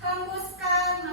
Hembuskan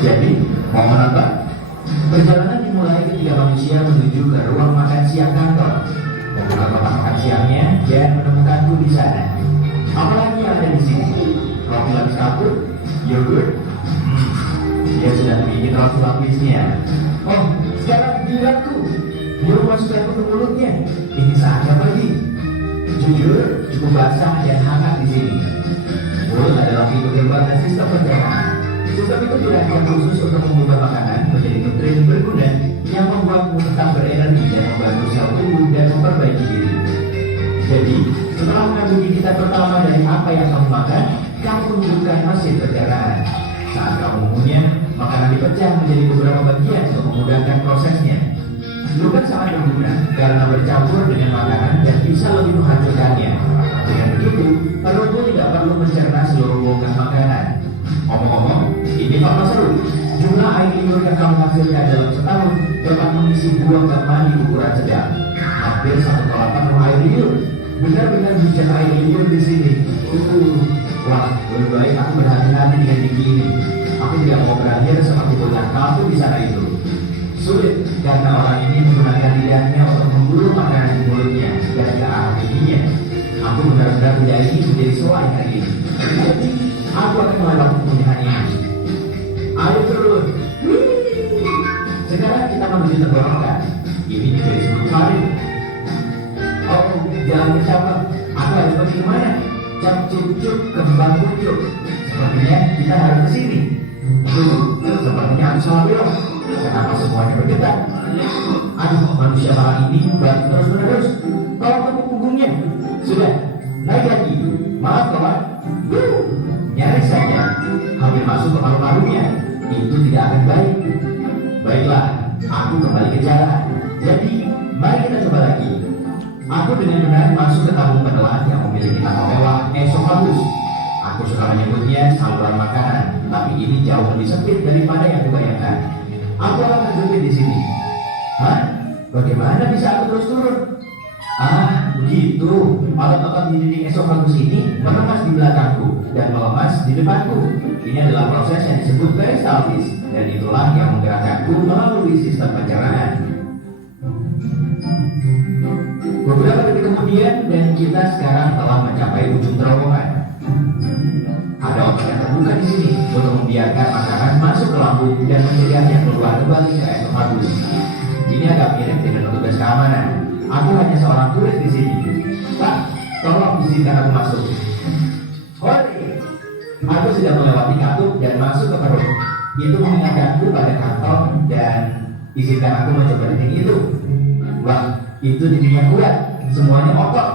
Jadi, mau menonton? Perjalanan dimulai ketika manusia menuju ke ruang makan siang kantor, membuka kotak makan siangnya dan menemukanku di sana. Apalagi yang ada di sini? Roti lapis kapur, yogurt. Dia sudah bikin roti lapisnya. Oh, sekarang giliranku. Dia masukkan ke mulutnya. Ini saatnya pergi. Jujur, cukup basah dan hangat di sini. Mulut adalah pintu gerbang dan sistem pencernaan. Sistem itu dirancang khusus untuk mengubah makanan menjadi nutrien berguna yang membuatmu tetap berenergi dan membantu sel tubuh dan memperbaiki diri. Jadi, setelah mengambil gigitan pertama dari apa yang kamu makan, kamu menunjukkan mesin pencernaan. Saat kamu mengunyah, makanan dipecah menjadi beberapa bagian untuk memudahkan prosesnya. Yogurt sangat berguna karena bercampur dengan makanan dan bisa lebih menghancurkannya. Dengan begitu, perutmu tidak perlu mencerna seluruh bongkah makanan. Ngomong-ngomong, ini fakta seru. Jumlah air liur yang kamu hasilkan dalam setahun dapat mengisi 2 bak mandi ukuran sedang. Hampir 1 kolam penuh air liur. Benar-benar bijak air liur di sini. Wah, lebih baik aku berhati-hati dengan gigi ini. Aku tidak mau berakhir seperti bocah kamu di sana itu. Sulit karena orang ini menggunakan lidahnya untuk memburu makanan di mulutnya dan ke arah giginya. Aku benar-benar tidak ingin menjadi soal hari ini. Jadi, aku akan melewati kepunyaan ini. Ayo turun. Sekarang kita menuju tenggorokan. Ini juga disebut faring. Oh, jangan mencapai. Aku harus pergi kemana? Cap cucuk kembang kucuk. Sepertinya kita harus ke sini. Sepertinya aku salah belok. Kenapa semuanya bergetar? Aduh, manusia malam ini bantu terus-menerus. Tolong tepuk punggungnya. Sudah, naik lagi. Maaf kawan. Nyaris saja. Hampir masuk ke paru-parunya. Itu tidak akan baik. Baiklah, aku kembali ke jalan. Jadi, mari kita coba lagi. Aku dengan benar masuk ke tabung penelan yang memiliki nama mewah esophagus. Aku suka menyebutnya saluran makanan, tapi ini jauh lebih sempit daripada yang dibayangkan. Aku akan terjepit di sini. Hah? Bagaimana bisa aku terus turun? Ah, begitu. Otot-otot di dinding esophagus ini mengemas di belakangku dan melemas di depanku. Ini adalah proses yang disebut peristaltis, dan itulah yang menggerakkanku melalui sistem pencernaan. Beberapa detik kemudian, dan kita sekarang telah mencapai ujung terowongan. Ada otot yang terbuka di sini untuk membiarkan makanan masuk ke lambung dan mencegahnya keluar kembali ke esophagus. Ini agak mirip dengan petugas keamanan. Aku hanya seorang turis di sini. Pak, tolong izinkan aku masuk. Hore! Aku sudah melewati katup dan masuk ke perut. Itu mengingatkanku pada kantong dan izinkan aku mencoba dinding itu. Wah, itu dindingnya kuat. Semuanya otot.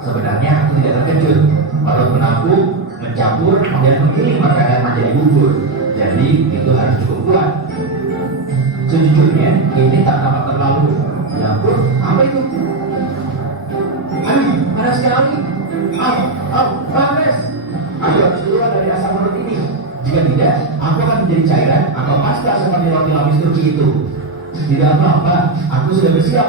Sebenarnya aku tidak terkejut. Perut menampung, mencampur dan menggiling makanan menjadi bubur. Jadi itu harus cukup kuat. Sejujurnya ini tak tampak terlalu. Ya ampun, apa itu? Aduh, panas sekali. Panas. Aku harus keluar dari asam perut ini. Jika tidak, aku akan menjadi cairan atau pasta seperti roti lapis Turki itu. Tidak apa-apa, aku sudah bersiap.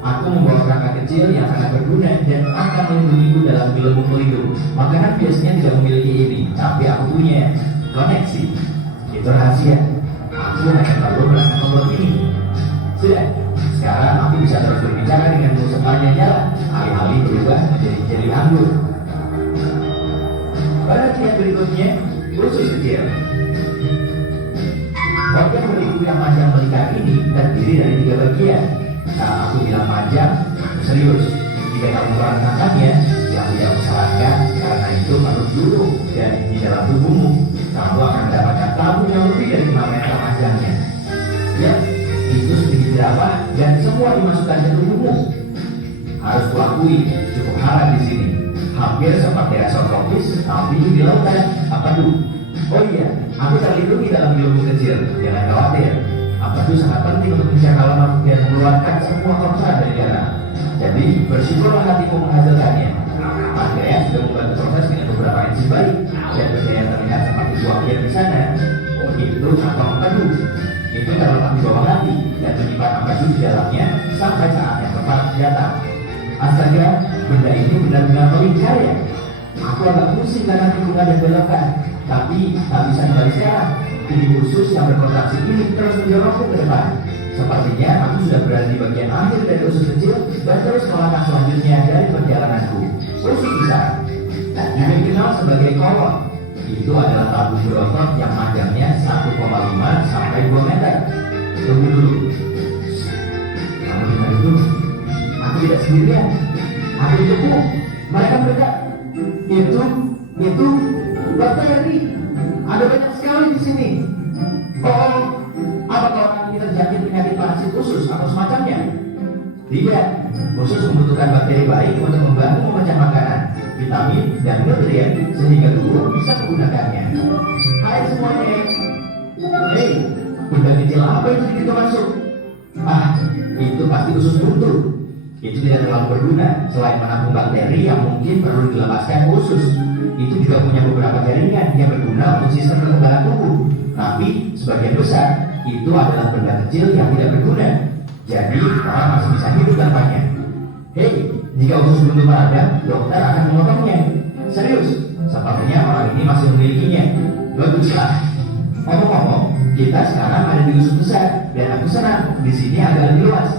Aku membawa perangkat kecil yang sangat berguna dan akan melindungiku dalam gelembung pelindung. Makanan biasanya tidak memiliki ini, tapi aku punya koneksi. Itu rahasia. Aku hanya perlu merasa tombol ini. Sudah, sekarang aku bisa terus berbicara denganmu sepanjang jalan. Alih-alih berubah menjadi jeli anggur. Bagian berikutnya, usus kecil. Organ beribu yang panjang melingkar ini terdiri dari 3 bagian. Saat aku bilang panjang, aku serius. Jika kamu merasakannya, yang tidak menyarankan karena itu perlu dulu dan di dalam tubuhmu. Kamu akan mendapatkan tabung yang lebih dari 5 meter panjangnya. Ya, itu sedikit drama dan semua dimasukkan ke tubuhmu. Harus kuakui, cukup hangat di sini. Hampir seperti rasa tropis, tapi di lautan. Apa tuh? Oh iya, aku terlindungi dalam gelembung kecil. Jangan khawatir. Apa itu sangat penting untuk menjaga lemak dan mengeluarkan semua kotoran dari darah. Jadi bersyukurlah hatimu menghasilkannya. Pankreas sudah membantu proses dengan beberapa enzim baik dan berjaya terlihat seperti buah biar di sana. Oh itu kantong empedu. Itu terletak di bawah hati dan menyimpan empedu di dalamnya sampai saat yang tepat datang. Astaga, benda ini benar-benar melingkar ya. Aku agak pusing karena tikungan dan belokan. Tapi tak bisa kembali sekarang. Ini usus yang berkontraksi ini terus mendorongku ke depan. Sepertinya aku sudah berada di bagian akhir dari usus kecil dan terus melangkah selanjutnya dari perjalananku. Usus besar, dan juga dikenal sebagai kolon. Itu adalah tabung berotot yang panjangnya 1,5 sampai 2 meter. Tunggu dulu. Kamu dengar itu? Aku tidak sendirian. Aku itu mereka mendekat. Itu bakteri. Ada banyak sekali di sini. Oh, apakah orang ini terjangkit penyakit parasit usus atau semacamnya? Tidak. Usus membutuhkan bakteri baik untuk membantu memecah makanan, vitamin, dan nutrien sehingga tubuh bisa menggunakannya. Hai semuanya. Hei, benda kecil apa itu di pintu masuk? Itu pasti usus buntu. Itu tidak terlalu berguna selain menampung bakteri yang mungkin perlu dilepaskan usus. Itu juga punya beberapa jaringan yang berguna untuk sistem kekebalan tubuh. Tapi sebagian besar itu adalah benda kecil yang tidak berguna. Jadi orang masih bisa hidup tanpanya. Hei, jika usus buntu meradang, dokter akan memotongnya. Serius, sepertinya orang ini masih memilikinya. Baguslah. Ngomong-ngomong, kita sekarang ada di usus besar dan aku senang di sini agak lebih luas.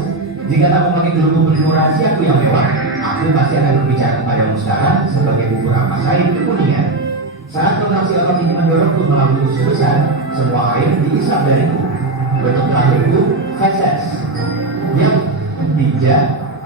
Jika tak memakai gelembung pelindung rahasiaku yang mewah, aku pasti akan berbicara kepadamu sekarang sebagai bubur ampas air kekuningan. Saat kontraksi otot ini mendorongku melalui usus besar, semua air diisap dariku. Bentuk terakhirku feses, yang tinja,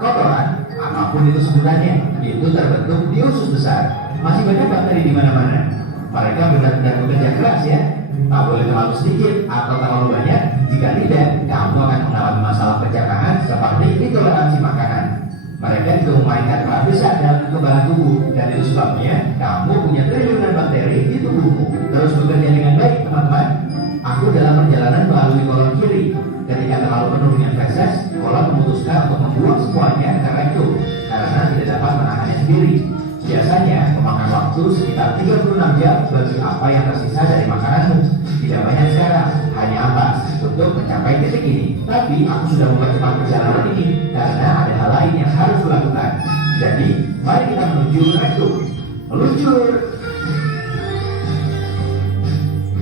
kotoran, apapun itu sebutannya, itu terbentuk di usus besar. Masih banyak bakteri di mana-mana. Mereka benar-benar bekerja keras ya. Tak boleh terlalu sedikit atau terlalu banyak. Jika tidak, kamu akan mengalami masalah pencernaan seperti intoleransi makanan. Mereka juga memainkan peran besar dalam kekebalan tubuh, dan itu sebabnya kamu punya triliunan bakteri di tubuhmu. Terus bekerja dengan baik, teman-teman. Aku dalam perjalanan melalui kolon kiri. Ketika terlalu penuh dengan feses, kolon memutuskan untuk membuang semuanya ke rektum karena tidak dapat menahannya sendiri. Biasanya memakan waktu sekitar 36 jam bagi apa yang tersisa dari makananmu. Tidak banyak sekarang, hanya ampas untuk mencapai titik ini. Tapi aku sudah mempercepat perjalanan ini karena ada hal lain yang harus kulakukan. Jadi, mari kita menuju rektum. Meluncur.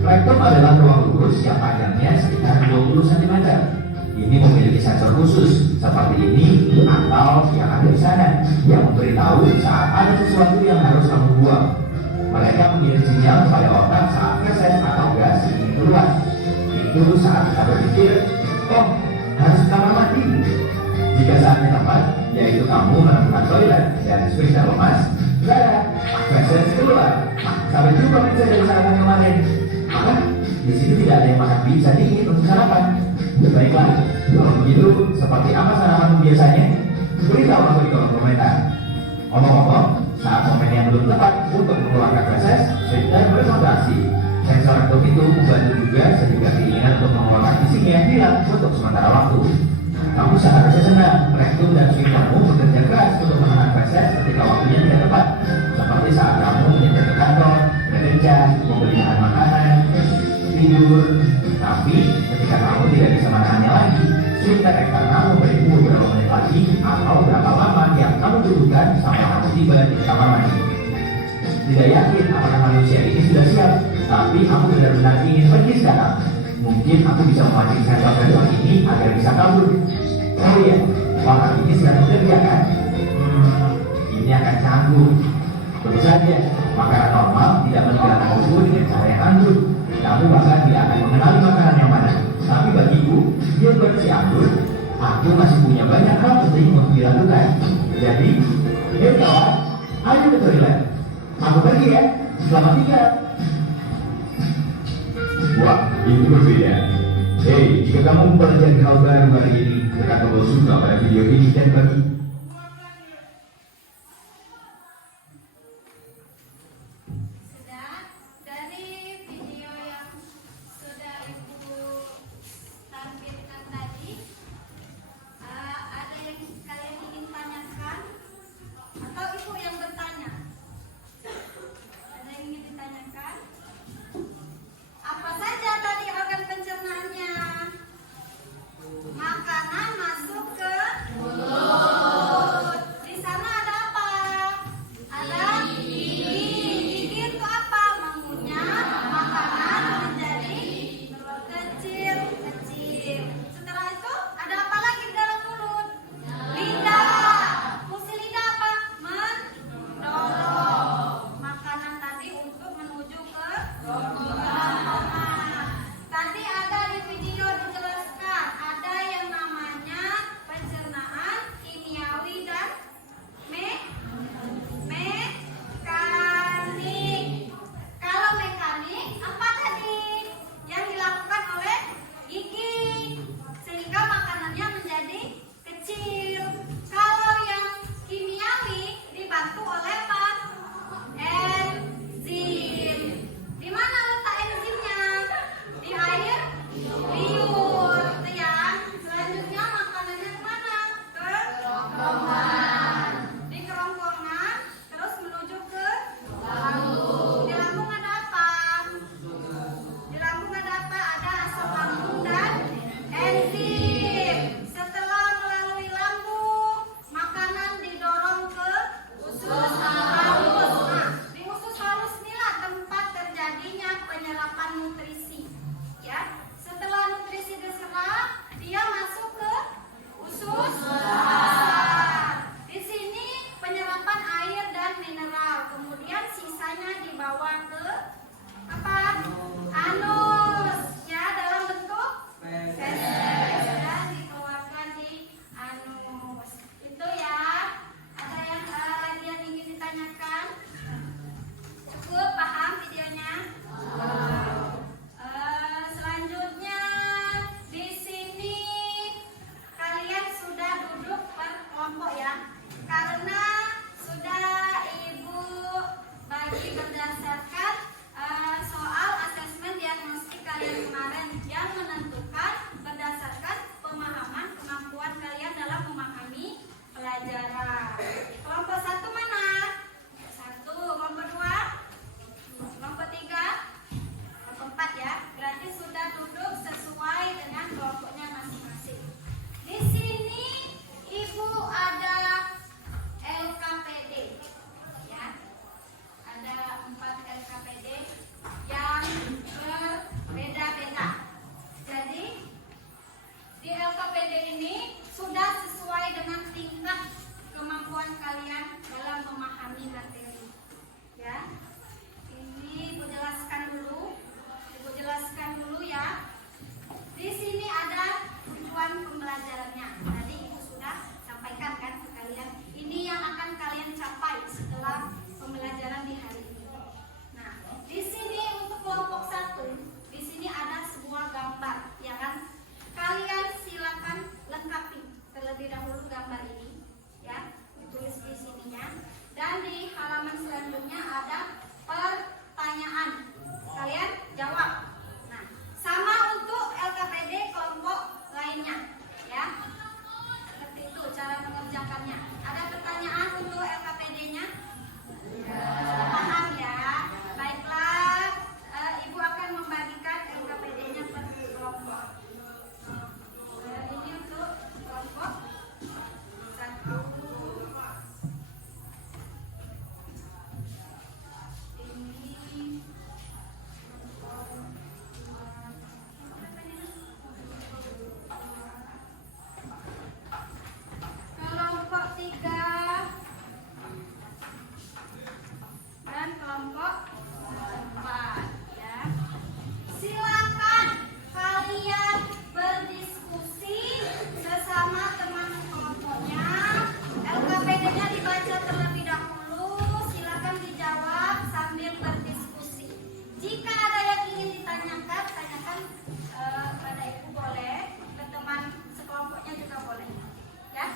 Rektum adalah ruang lurus yang panjangnya sekitar 20 cm. Ini memiliki sensor khusus seperti ini atau yang ada di sana yang memberitahu saat ada sesuatu yang harus kamu buang. Mereka mengirim sinyal kepada otak saat feses atau gas ingin keluar. Itu saat kita berpikir, oh harus ke kamar mandi. Jika saatnya tepat, yaitu kamu menemukan toilet dan switch lemas, feses keluar. Sampai jumpa pizza dari sarapan kemarin. Di sini tidak ada yang makan pizza dingin untuk sarapan. Baiklah, kalau begitu, seperti apa sarapanmu biasanya? Beritahu aku di kolom komentar. Omong-omong, saat momen yang belum tepat untuk mengeluarkan feses, sudah berkontraksi. Sensor rektum itu membantu juga sehingga keinginan untuk mengeluarkan isinya hilang untuk sementara waktu. Kamu seharusnya senang, rektum dan swittermu bekerja keras untuk menahan feses ketika waktunya tidak tepat. Seperti saat kamu menyetir ke kantor, bekerja, membeli bahan makanan, tidur. Tapi ketika kamu tidak bisa menahannya lagi, switter rektal kamu memberimu beberapa menit lagi atau berapa lama yang kamu butuhkan sampai kamu tiba di kamar mandi. Tidak yakin apakah manusia ini sudah siap, tapi aku benar-benar ingin pergi sekarang. Mungkin aku bisa memancing sensor ini agar bisa kabur. Oh iya, waktu ini sedang bekerja kan? Ini akan canggung. Tentu saja, makanan normal tidak meninggalkan tubuh dengan cara yang anggun. Kamu bahkan tidak akan mengenali makanan yang mana. Tapi bagiku, dia bersih anggur. Aku masih punya banyak hal penting untuk dilakukan. Jadi, ayo kawan, ayo ke toilet. Aku pergi ya. Selamat tinggal. Wah, itu berbeda. Hei, jika kamu mempelajari hal baru hari ini, tekan tombol suka pada video ini dan bagi. Makanan masuk ke mulut.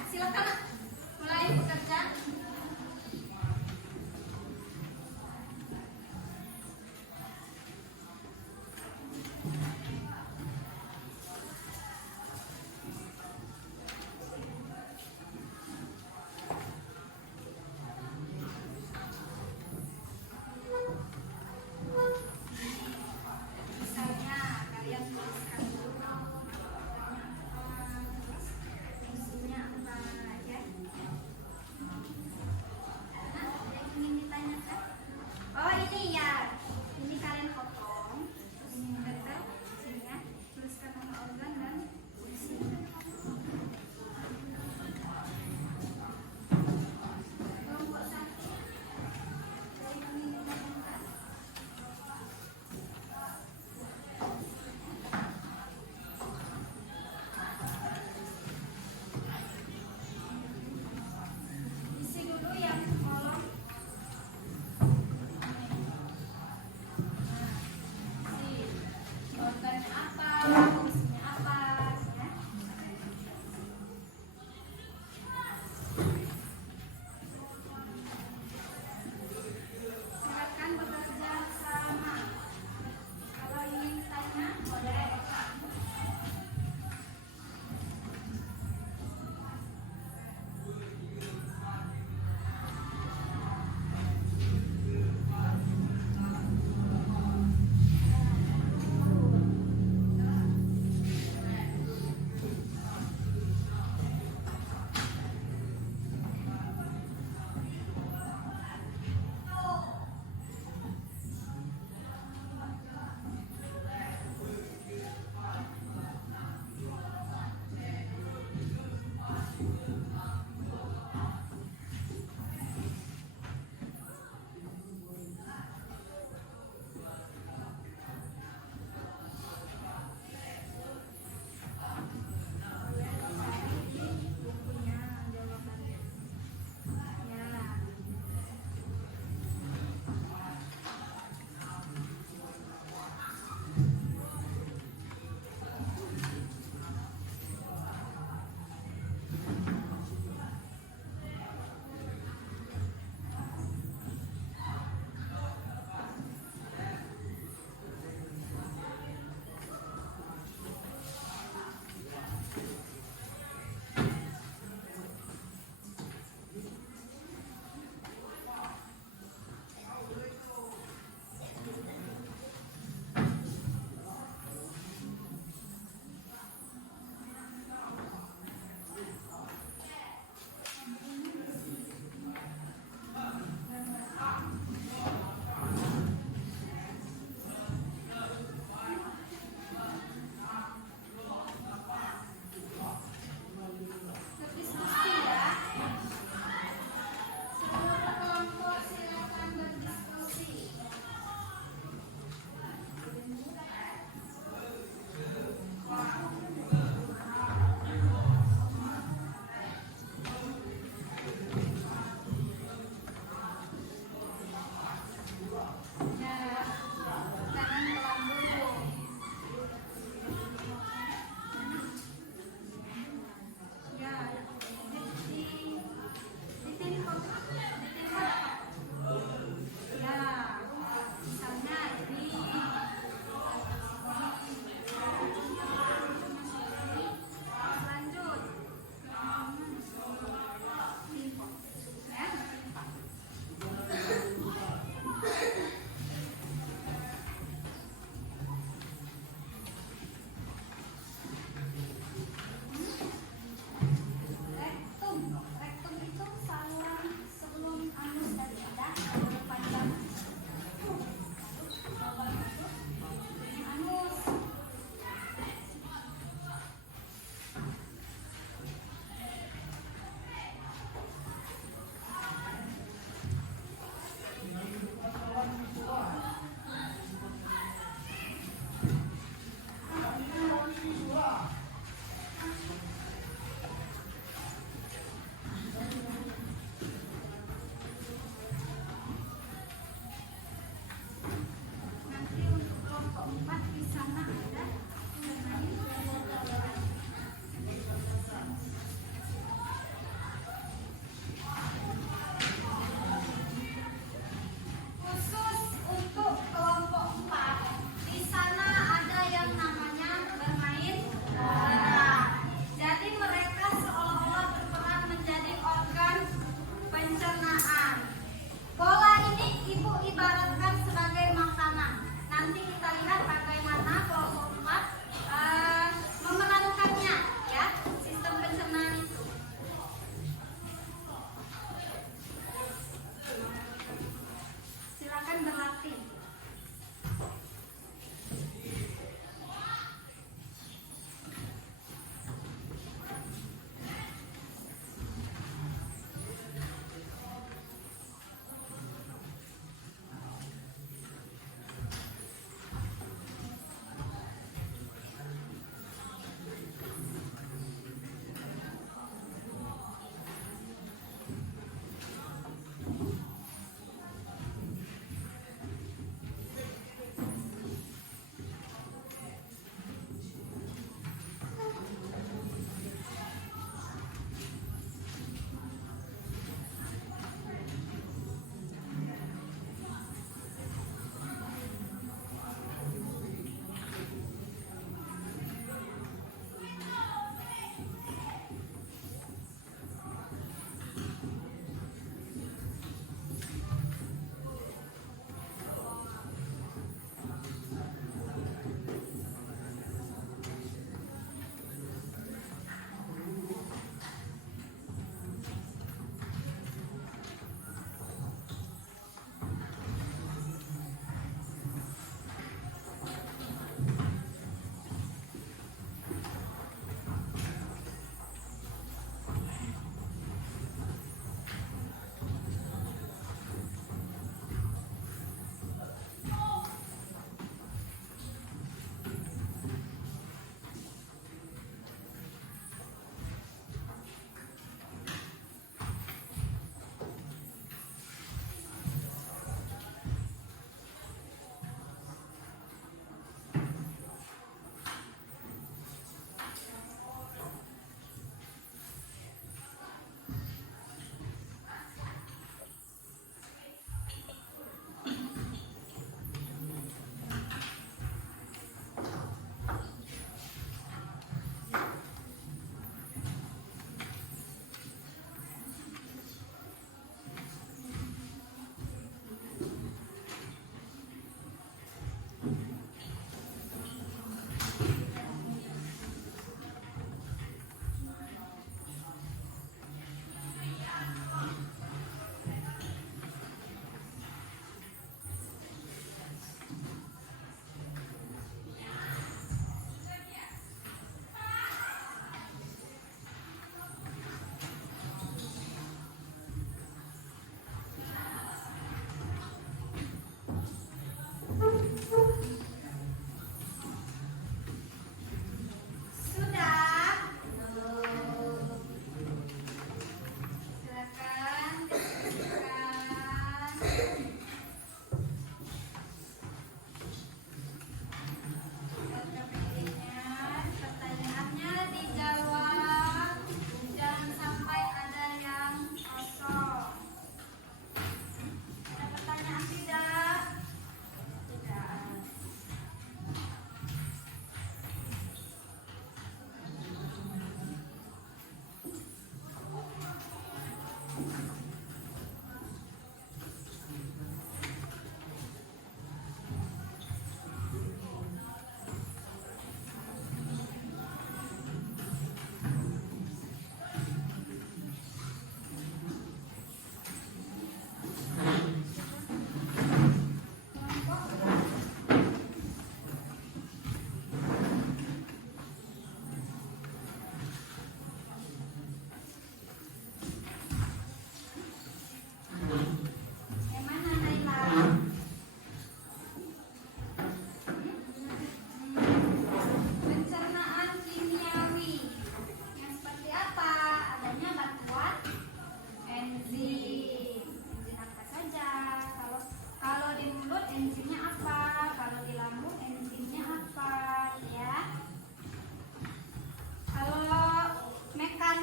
silakan mulai bekerja. Misalnya kalian tuliskan dulu pertanyaannya apa, fungsinya apa ya.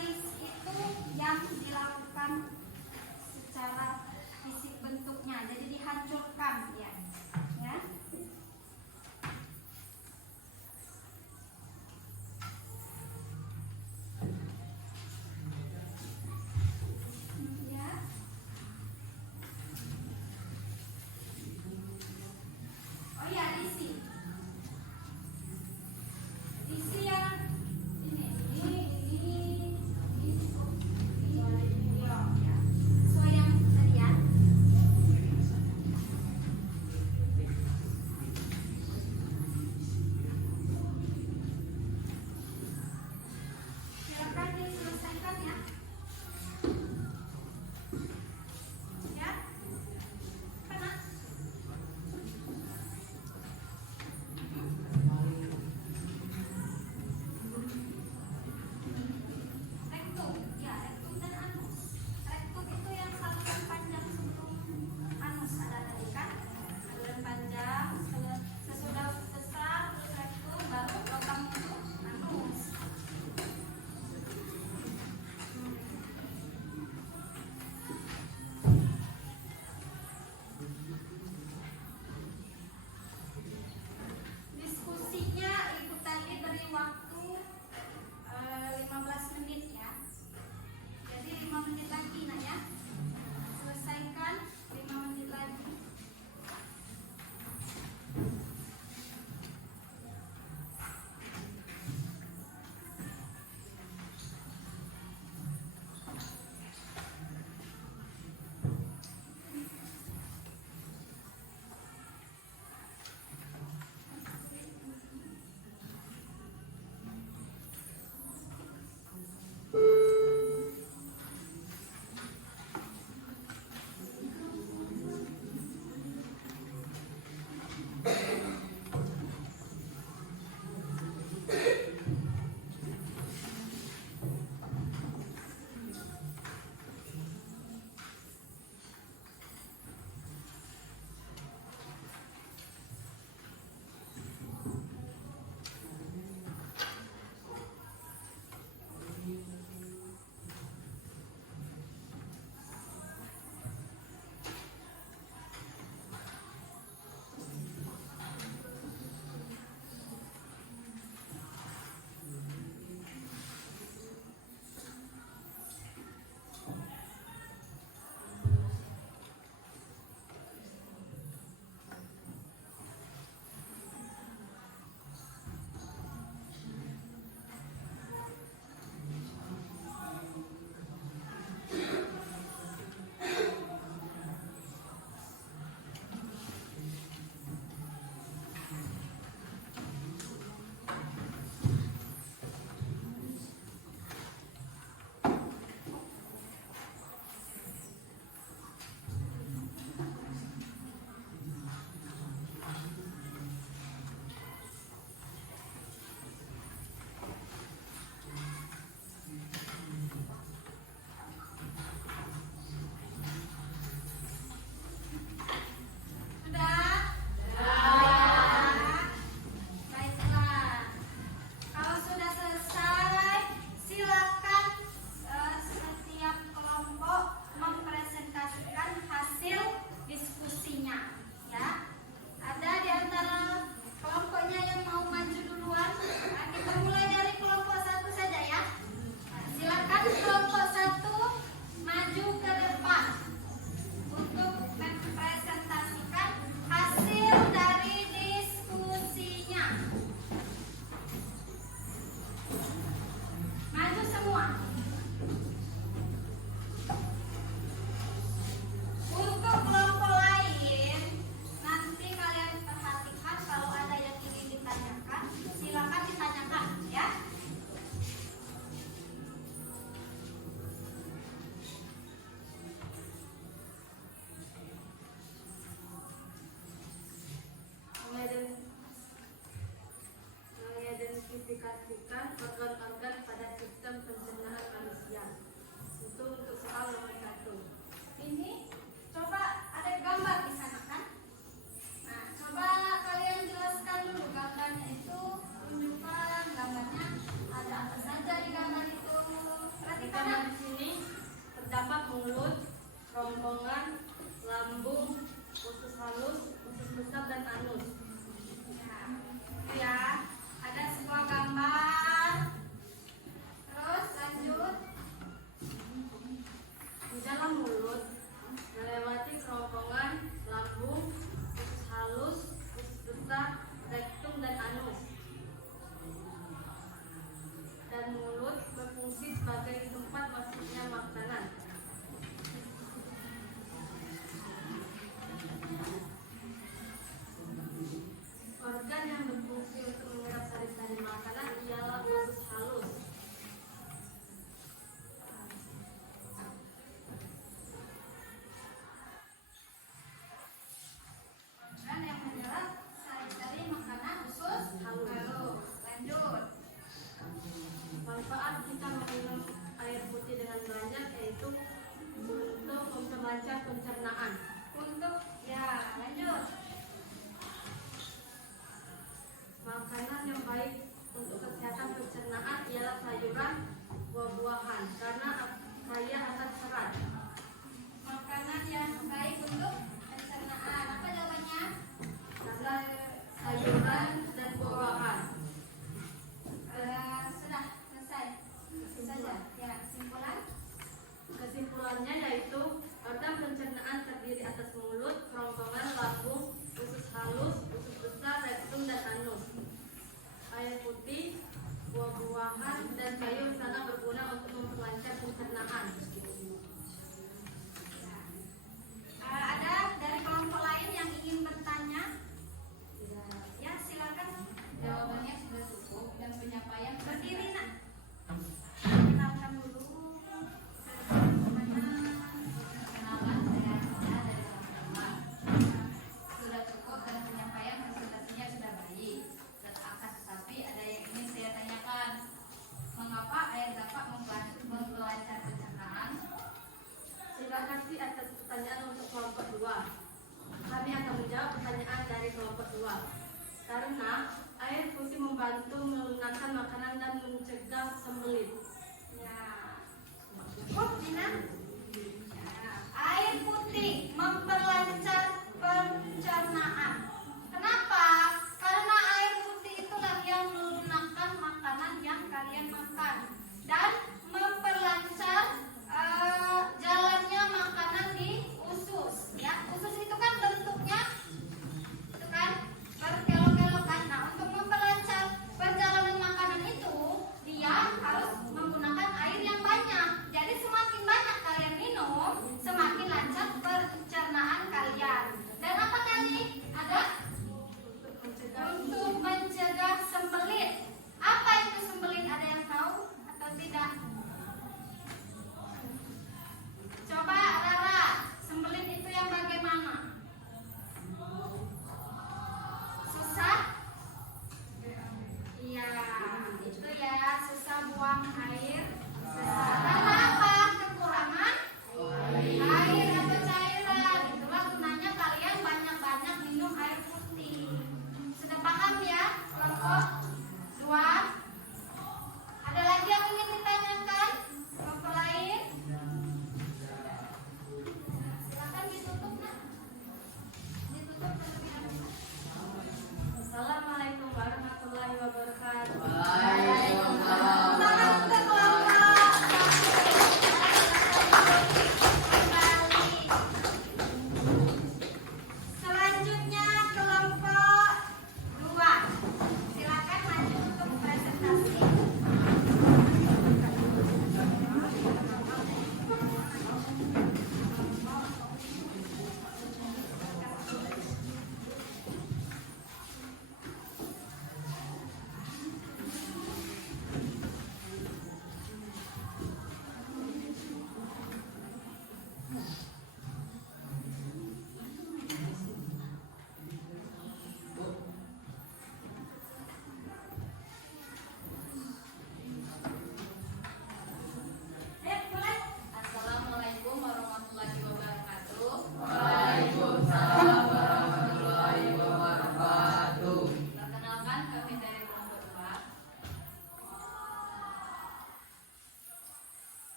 dialis itu yang dilakukan secara fisik bentuknya, jadi dihancurkan ya. Ya. Ya. Oh ya, isi yang ini ya.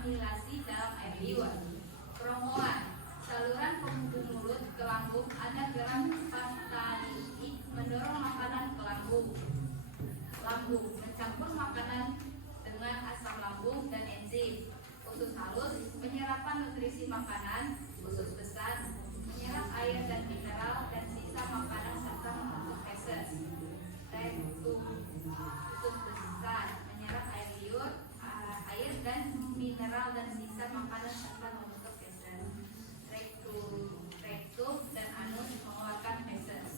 asimilasi dalam air liur. Kerongkongan, saluran penghubung mulut ke lambung, ada gerak pastalitik mendorong makanan ke lambung. Lambung, mencampur makanan dengan asam lambung dan enzim. Usus halus, penyerapan nutrisi makanan. Usus besar, menyerap air dan mineral dan sisa makanan serta membentuk feses. Rektum, usus besar, menyerap air liur, air dan mineral dan sisa makanan serta membentuk feses. Rektum dan anus mengeluarkan feses.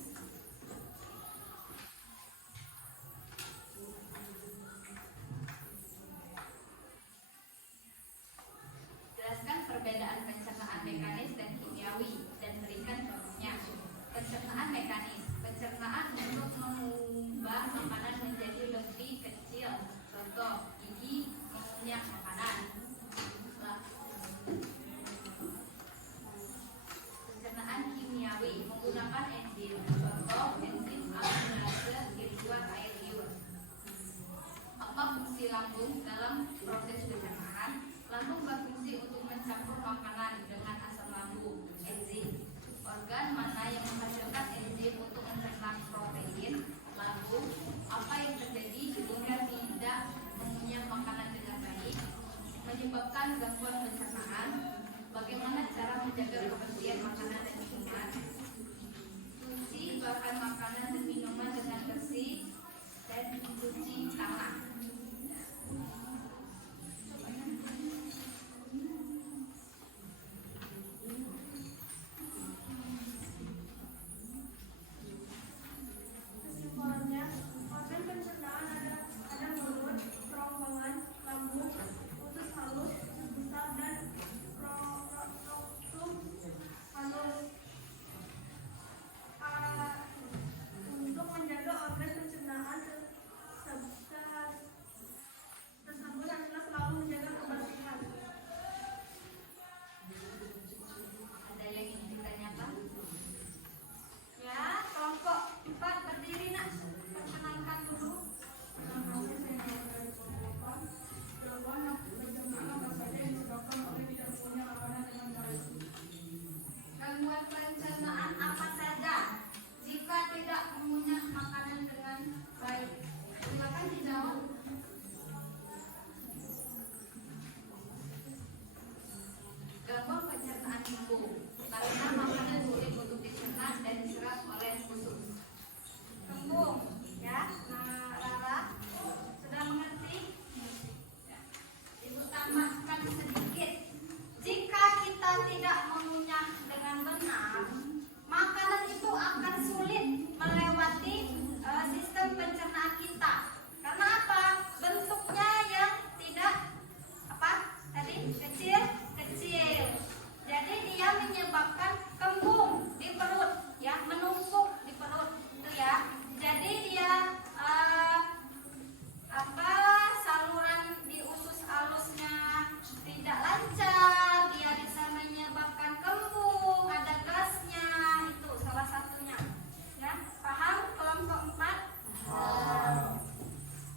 Jelaskan perbedaan pencernaan mekanis dan kimiawi dan berikan contohnya. Pencernaan mekanis, pencernaan untuk mengubah makanan menjadi lebih kecil. Contoh, gigi mengunyah makanan. Pencernaan kimiawi menggunakan enzim. Contoh, enzim asimilase di luar air liur. Apa fungsi lambung dalam proses pencernaan? Lambung berfungsi untuk mencampur makanan dengan asam lambung, enzim. Organ mana yang menghasilkan enzim untuk mencerna protein? Lambung. Apa yang terjadi jika tidak mengunyah makanan dengan baik? Menyebabkan gangguan pencernaan. Bagaimana cara menjaga kebersihan makanan dan minuman? Cuci bahan makanan dan minuman dengan bersih dan cuci tangan. Kesimpulannya, organ pencernaan ada mulut, kerongkongan, lambung, usus halus, usus besar, dan rektum halus. Untuk menjaga organ pencernaan tersebut adalah selalu menjaga kebersihan. Ada yang ingin ditanyakan? Ya, kelompok 4 berdiri nak. Perkenalkan dulu. Gangguan pencernaan apa saja jika tidak mengunyah makanan dengan baik? Silakan dijawab. Gangguan pencernaan lambung karena makanan sulit untuk dicerna dan diserap oleh usus. Kembung, ya, nah, Rara sudah mengerti? Ya. Ibu tambahkan sedikit. Jika kita tidak mengunyah dengan benar, makanan itu akan sulit melewati sistem pencernaan kita. Karena apa? Bentuknya yang tidak tadi kecil. Jadi dia menyebabkan kembung di perut, ya, menumpuk di perut itu ya. Jadi dia saluran di usus halusnya tidak lancar, dia bisa menyebabkan kembung, ada gasnya, itu salah satunya. Ya, paham kelompok 4?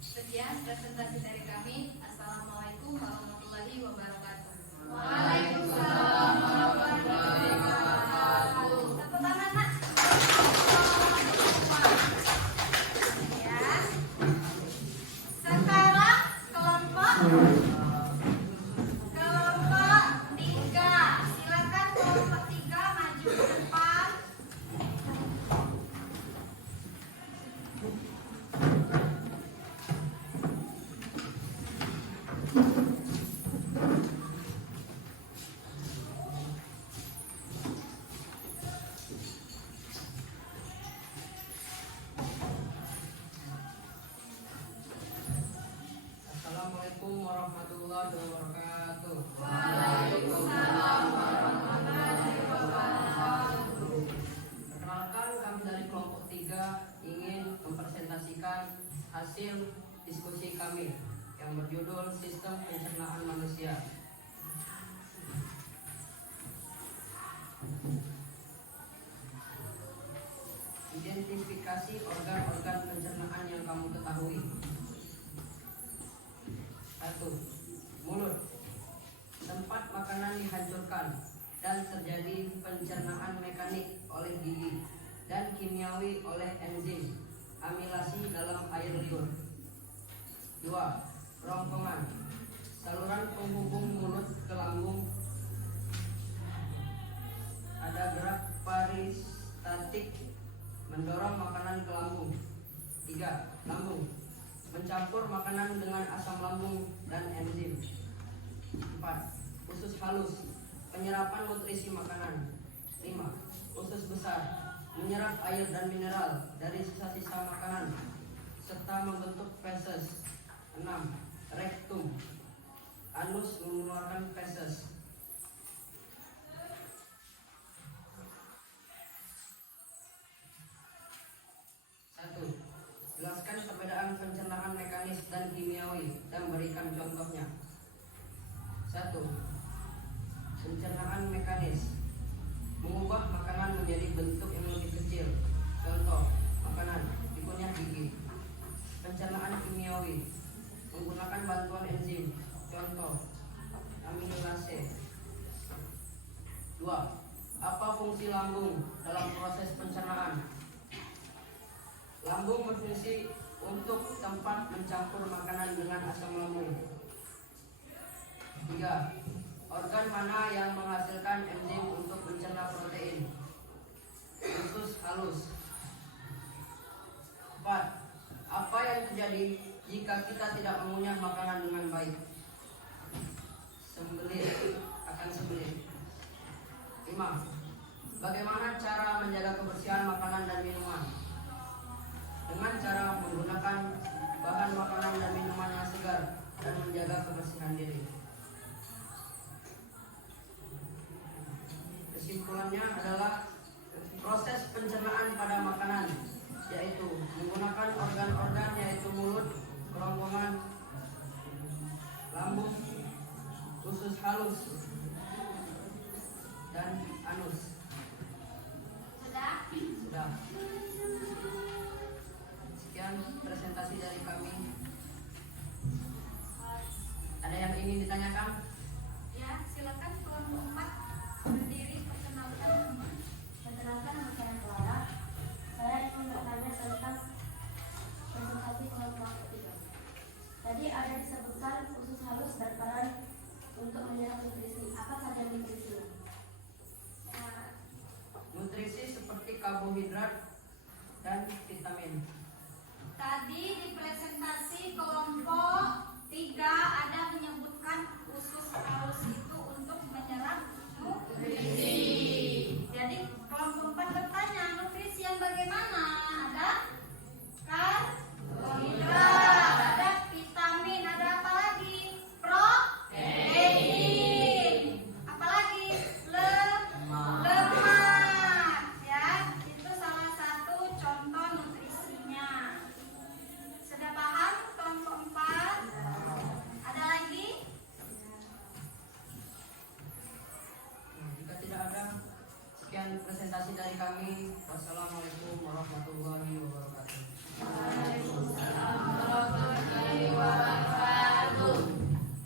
Sekian presentasi dari kami. Assalamualaikum warahmatullahi wabarakatuh. Waalaikumsalam warahmatullahi wabarakatuh. Tepuk tangan, Nak. Ya. Sekarang kelompok 3. Silakan kelompok 3 maju ke depan. Assalamualaikum warahmatullahi wabarakatuh. Waalaikumsalam warahmatullahi wabarakatuh. Perkenalkan, kami dari kelompok 3 ingin mempresentasikan hasil diskusi kami yang berjudul Sistem Pencernaan Manusia. Identifikasi organ-organ pencernaan yang kamu ketahui. 1. Mulut. tempat makanan dihancurkan dan terjadi pencernaan mekanik oleh gigi dan kimiawi oleh enzim amilasi dalam air liur. 2. Kerongkongan. Saluran penghubung mulut ke lambung. Ada gerak peristatik mendorong makanan ke lambung. 3. Lambung. Mencampur makanan dengan asam lambung dan enzim. 4. Usus halus. Penyerapan nutrisi makanan. 5. Usus besar. Menyerap air dan mineral dari sisa-sisa makanan serta membentuk feses. 6. Rektum. Anus mengeluarkan feses. 1. Jelaskan perbedaan pencernaan mekanis dan kimiawi dan berikan contohnya. 1. Pencernaan mekanis. Mengubah makanan menjadi bentuk yang lebih kecil. Contoh, makanan dikunyah gigi. Pencernaan kimiawi. Menggunakan bantuan enzim. Contoh, amilase. 2. Apa fungsi lambung dalam proses pencernaan? Lambung berfungsi untuk tempat mencampur makanan dengan asam lambung. 3. Organ mana yang menghasilkan enzim untuk mencerna protein? Usus halus. 4. Apa yang terjadi jika kita tidak mengunyah makanan dengan baik? Akan sembelit. 5. Bagaimana cara menjaga kebersihan makanan dan minuman? Dengan cara menggunakan bahan makanan dan minuman yang segar dan menjaga kebersihan diri. Kesimpulannya adalah proses pencernaan pada makanan, yaitu menggunakan organ-organ yaitu mulut, kerongkongan, lambung, usus halus, dan anus. Sudah. Sekian presentasi dari kami. Ada yang ingin ditanyakan? Ya, silakan kelompok 4 berdiri perkenalkan. Perkenalkan, saya Clara. Saya ingin bertanya tentang presentasi kelompok ketiga. Tadi ada disebutkan usus halus berperan untuk menyerap nutrisi. Apa saja nutrisinya? Nutrisi seperti karbohidrat dan vitamin. Tadi di presentasi kelompok 3 ada menyebutkan usus halus itu untuk menyerap nutrisi. Jadi kelompok 4 bertanya, nutrisi yang bagaimana? Ada karbohidrat, ada vitamin, ada apa lagi? Protein. Apa lagi? Lemak. Ya, itu salah satu contoh nutrisinya. Sudah paham kelompok 4? Ada lagi? Jika tidak ada, sekian presentasi dari kami. Wassalamualaikum warahmatullahi wabarakatuh.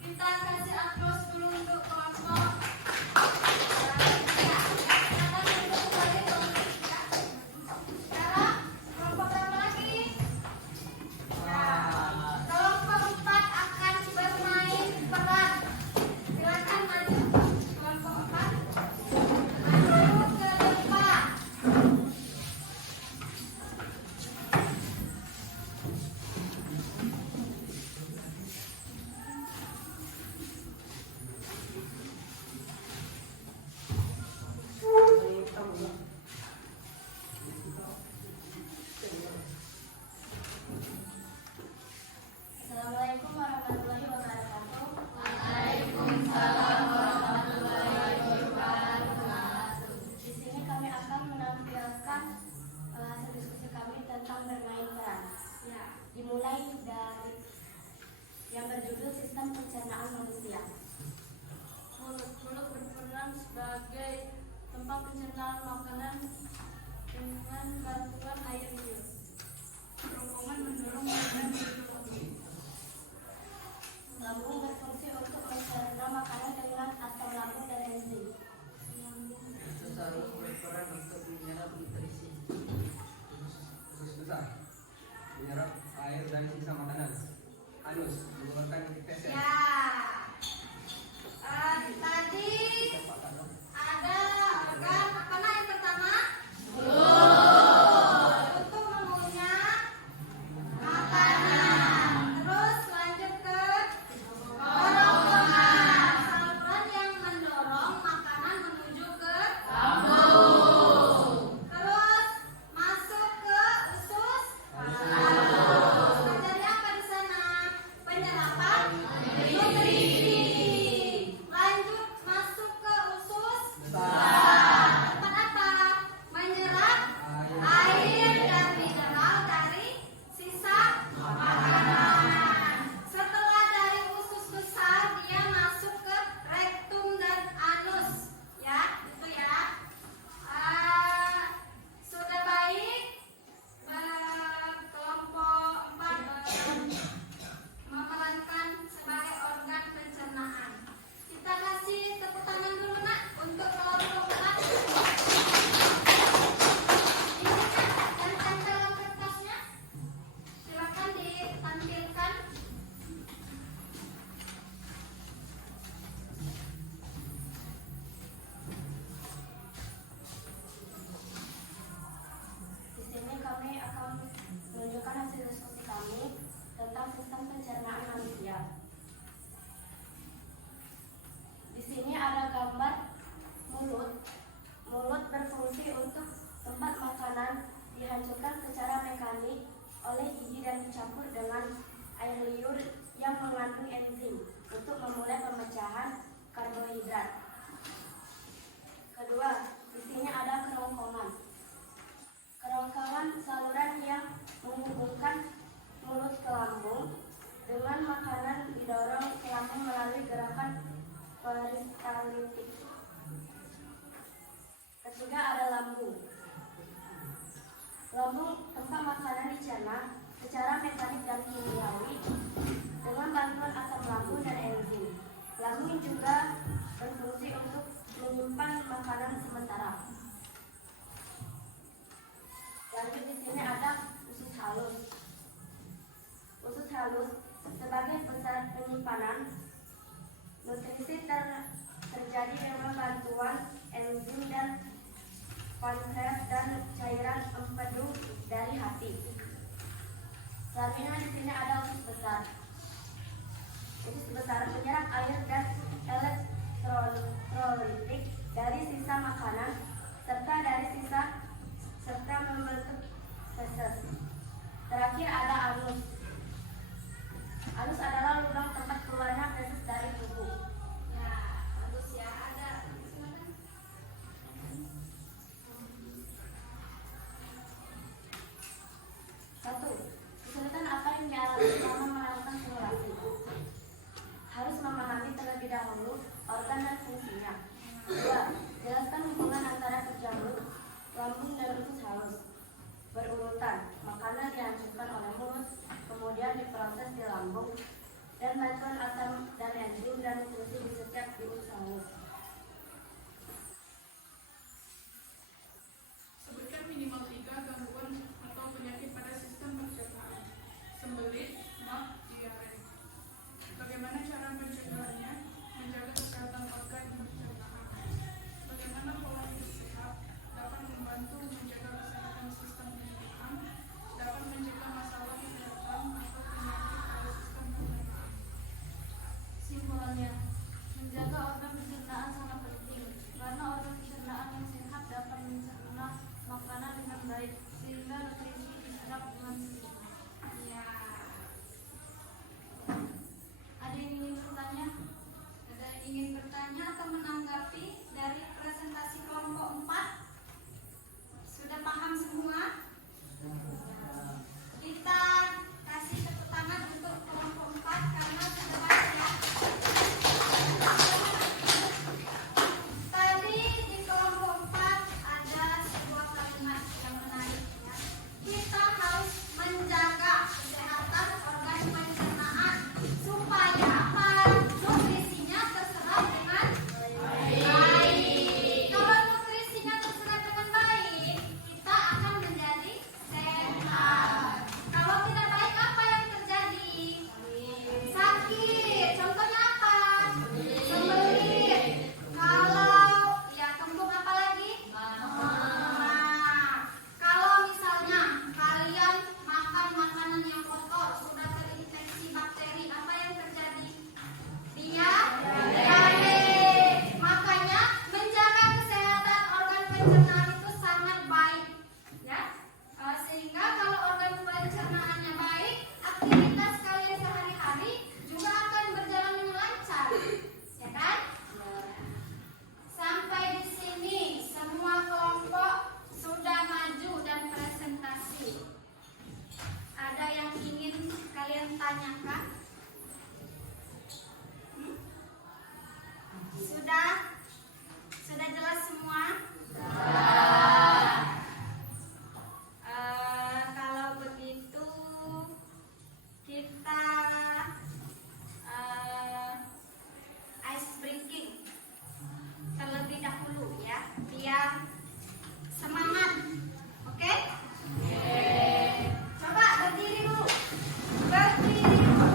Kita kasih aplaus dulu untuk kelompok. Sekarang kelompok berapa lagi? Kelompok 4 akan bermain peran. Silakan maju. Kelompok 4 maju ke depan. Assalamualaikum warahmatullahi wabarakatuh. Di sini kami akan menampilkan hasil diskusi kami tentang bermain peran. Ya, dimulai dari yang berjudul sistem pencernaan manusia. Mulut berperan sebagai tempat pencernaan makanan dengan bantuan air liur. Kerongkongan mendorong badan bergerak. Lambung berfungsi untuk mencerna makanan dengan asam ketiga ada lambung. Lambung tempat makanan dicerna secara mekanik dan kimiawi dengan bantuan asam lambung dan enzim. Lambung juga berfungsi untuk menyimpan makanan sementara. Lanjut di sini ada usus halus. Usus halus sebagai pusat penyimpanan nutrisi terjadi dengan bantuan enzim dan pankreas dan cairan empedu dari hati. Selanjutnya di sini ada usus besar. Usus besar menyerap air dan elektrolitik dari sisa makanan serta membentuk feses. Terakhir ada anus. Anus adalah lubang tempat keluarnya feses dari tubuh. Ya, bagus ya. Ada silakan. Satu, kesulitan apa yang dialami selama melakukan simulasi? Harus memahami terlebih dahulu organ dan fungsinya. 2. Jelaskan hubungan antara kerja mulut, lambung dan usus halus. Berurutan, makanan dihancurkan oleh mulut, kemudian diproses di lambung, dan bantuan asam dan enzim dan nutrisi di setiap di usus halus. Sebutkan minimal 3 gangguan atau penyakit pada sistem pencernaan: sembelit, mah, diare. Bagaimana cara pencegahannya? Menjaga kesehatan organ pencernaan. Bagaimana pola hidup sehat dapat membantu menjaga kesehatan sistem pencernaan, dapat mencegah masalah kesehatan atau penyakit pada sistem pencernaan. Simpulannya, menjaga organ pencernaan sangat penting karena organ pencernaan yang sehat dapat mencerna makanan dengan baik sehingga nutrisi diserap dengan sempurna. Ya. Ada yang ingin bertanya? Ada yang ingin bertanya atau menanggapi dari presentasi kelompok 4? Sudah paham semua? Kita kasih tepuk tangan untuk kelompok 4 karena sudah baik ya. Tadi di kelompok 4 ada sebuah kalimat yang menarik ya. Kita harus menjaga kesehatan organ pencernaan supaya apa? Nutrisinya terserap dengan baik. Kalau nutrisinya terserap dengan baik, kita akan menjadi sehat. Kalau tidak baik, apa yang terjadi? Sakit. Contohnya apa? Sembelit. Kalau ya kembung apa lagi? Nah, kalau misalnya kalian makan makanan yang kotor sudah terinfeksi bakteri, apa yang terjadi? Diare. Makanya menjaga kesehatan organ pencernaan itu sangat baik, ya. Sehingga kalau organ pencernaannya baik, aktivitas kalian sehari-hari juga akan berjalan dengan lancar, ya kan? Sampai di sini semua kelompok sudah maju dan presentasi. Ada yang ingin kalian tanyakan? Sudah jelas semua? Kalau begitu kita ice breaking terlebih dahulu ya, biar semangat. Oke? Coba berdiri dulu. Berdiri dulu.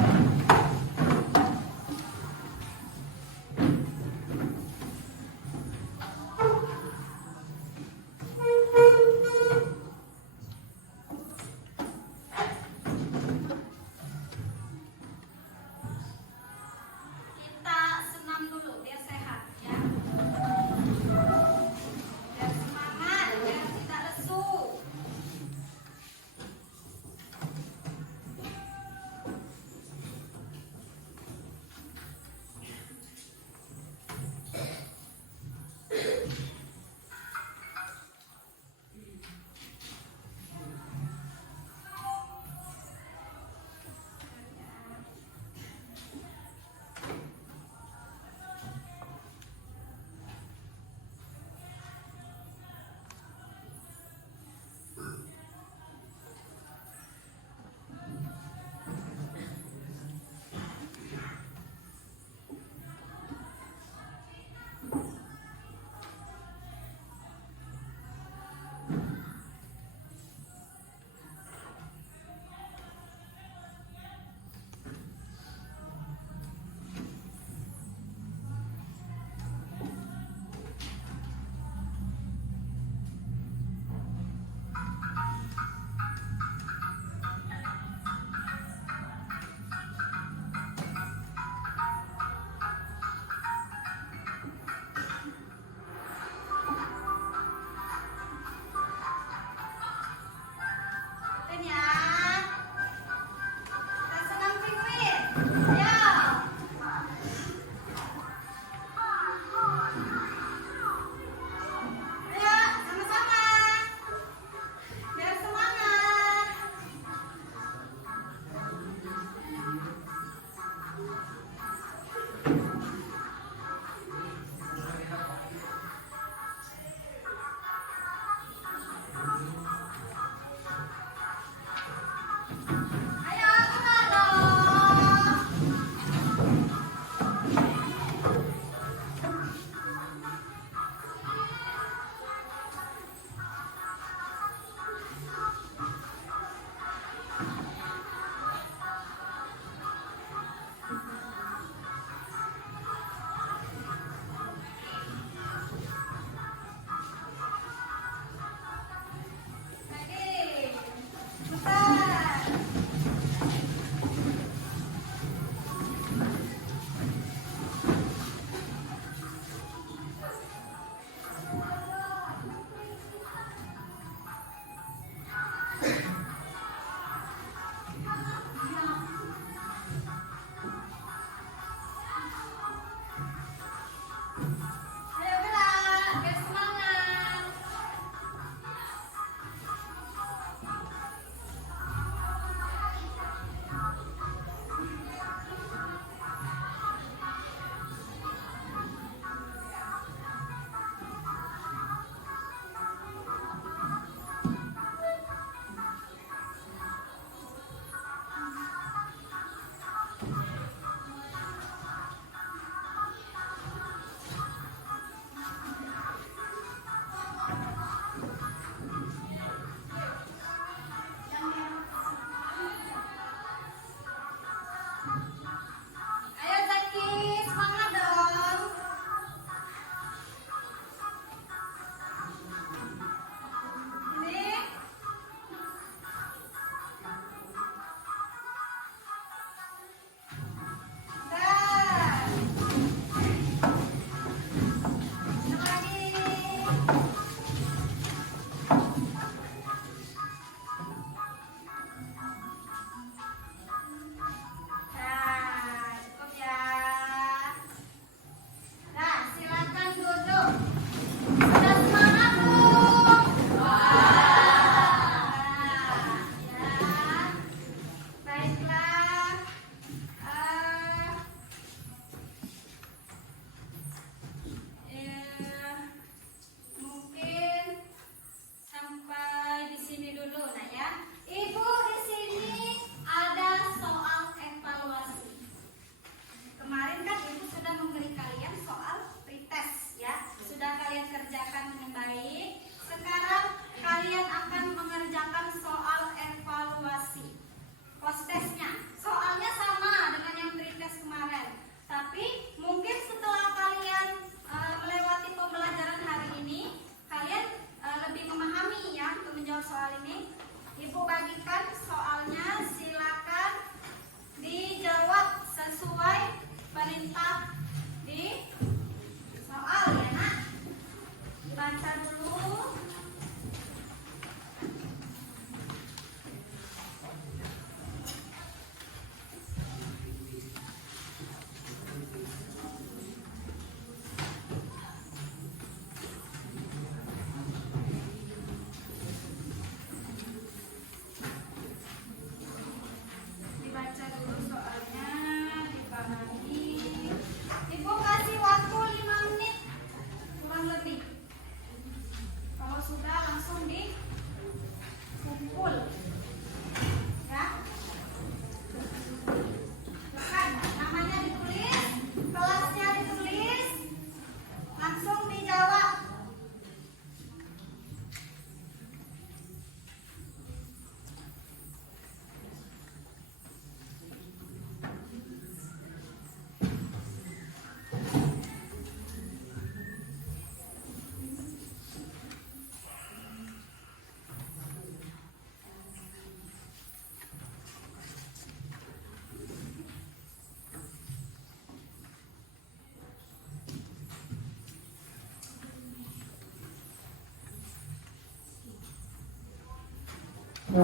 Ada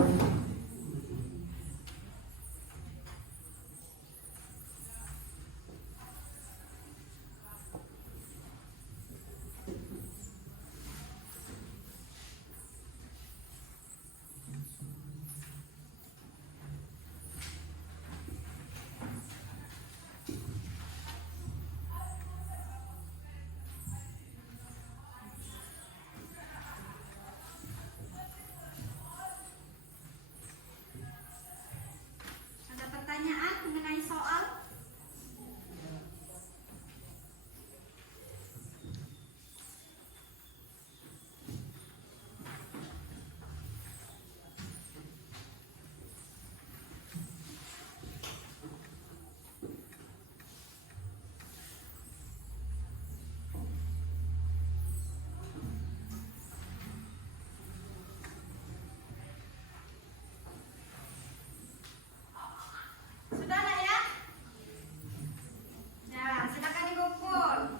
pertanyaan mengenai soal? Sudah lah ya? Nah, silakan dikumpul.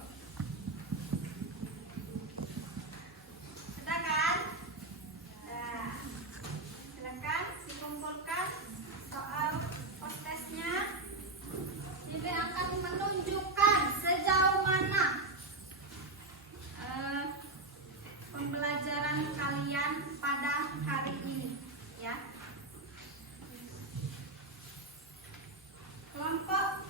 Sudah kan? Nah, silakan dikumpulkan soal postesnya. Jadi akan menunjukkan sejauh mana pembelajaran kalian pada hari ini, ya. Kelompok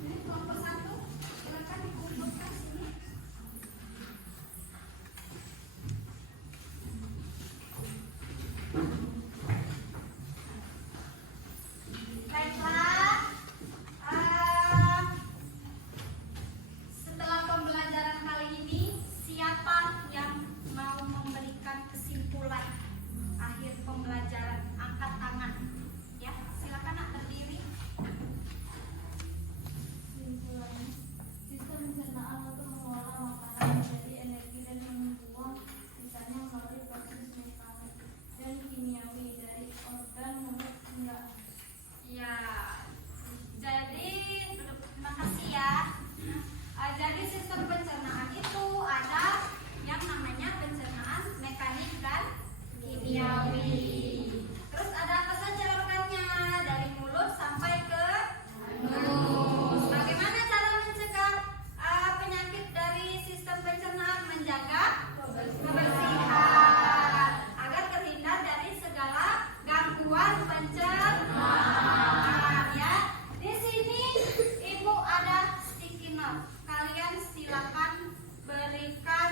ini kelompok 1, silakan dikumpulkan sini. Baiklah. Setelah pembelajaran kali ini, siapa yang mau memberikan kesimpulan akhir pembelajaran? Angkat tangan. Ya, silakan nak berdiri. Kesimpulannya, sistem pencernaan untuk mengolah makanan menjadi energi dan membuang sisanya melalui proses mekanik dan kimiawi dari organ mulut hingga Ya, jadi terima kasih ya. Jadi sistem pencernaan itu ada yang namanya pencernaan mekanik dan kimiawi. Terus ada apa saja organnya dari mulut sampai ke anus. Bagaimana cara mencegah penyakit dari sistem pencernaan? Menjaga kebersihan agar terhindar dari segala gangguan pencernaan. Ya, di sini ibu ada sticky note. Kalian silakan berikan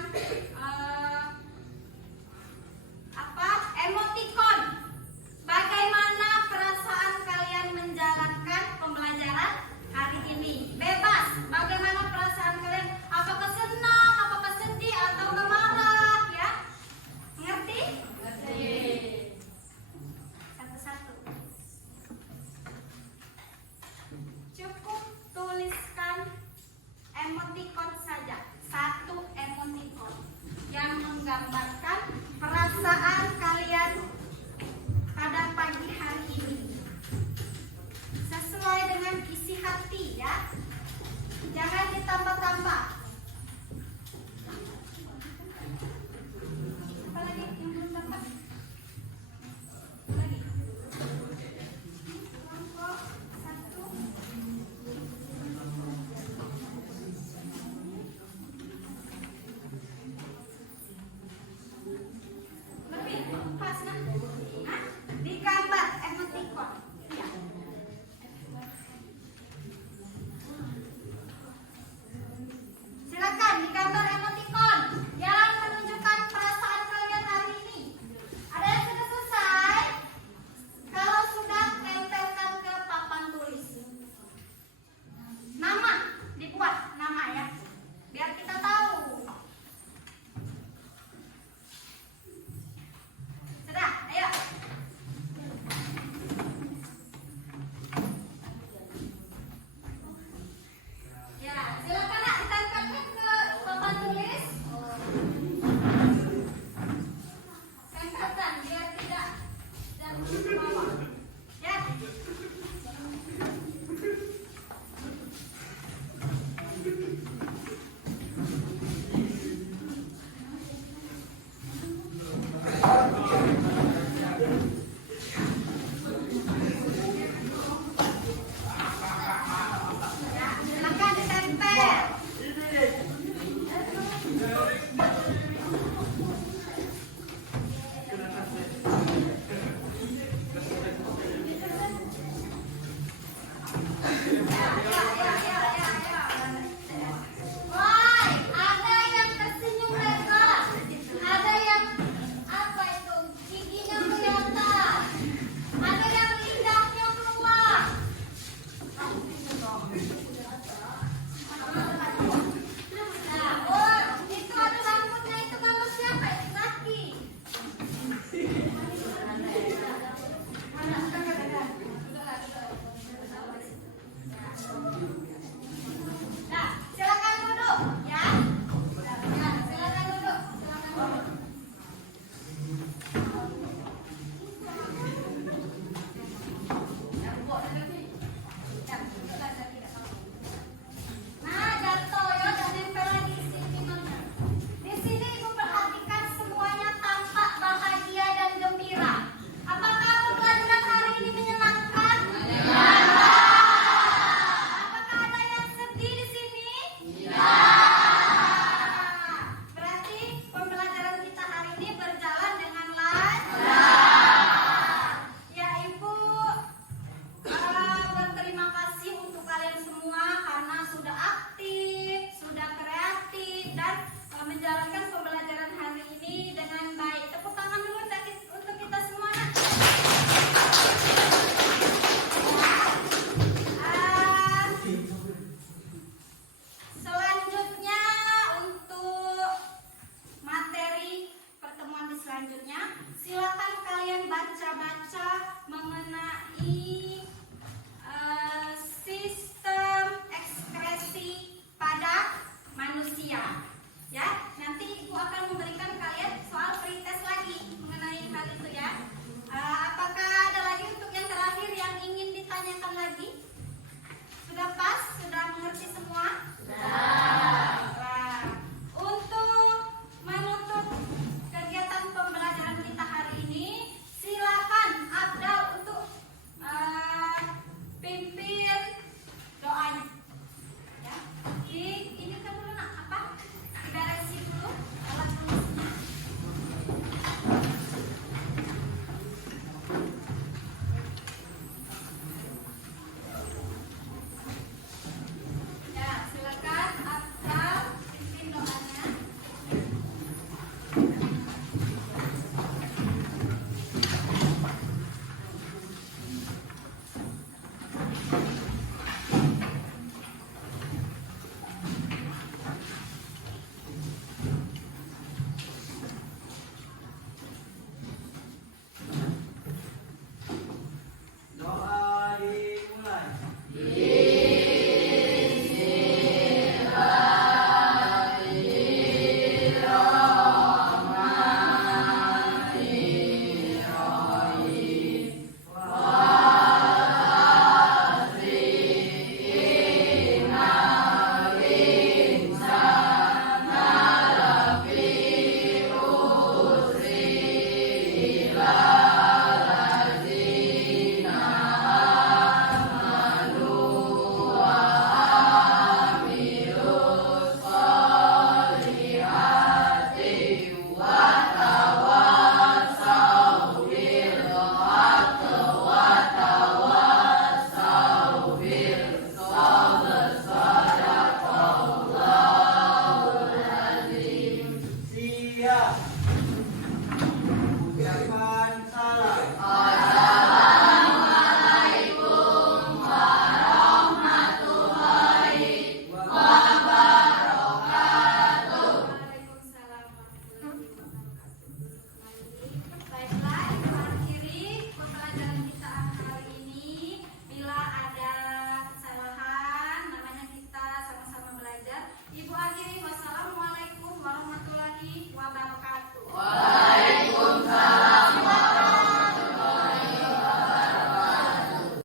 emoticon. Bagaimana perasaan kalian menjalankan pembelajaran hari ini? Bebas. Bagaimana perasaan kalian? Apakah senang, apakah sedih, atau marah? Ya, ngerti? Ngerti. Satu-satu. Cukup tuliskan emoticon saja, satu emoticon yang menggambarkan perasaan kalian pada pagi hari ini sesuai dengan isi hati, ya. Jangan ditambah-tambah. Apa lagi yang belum dapat? Lagi. Kelompok 1. Lebih pas kan? Hah? Digambar emoticon. Ya. baca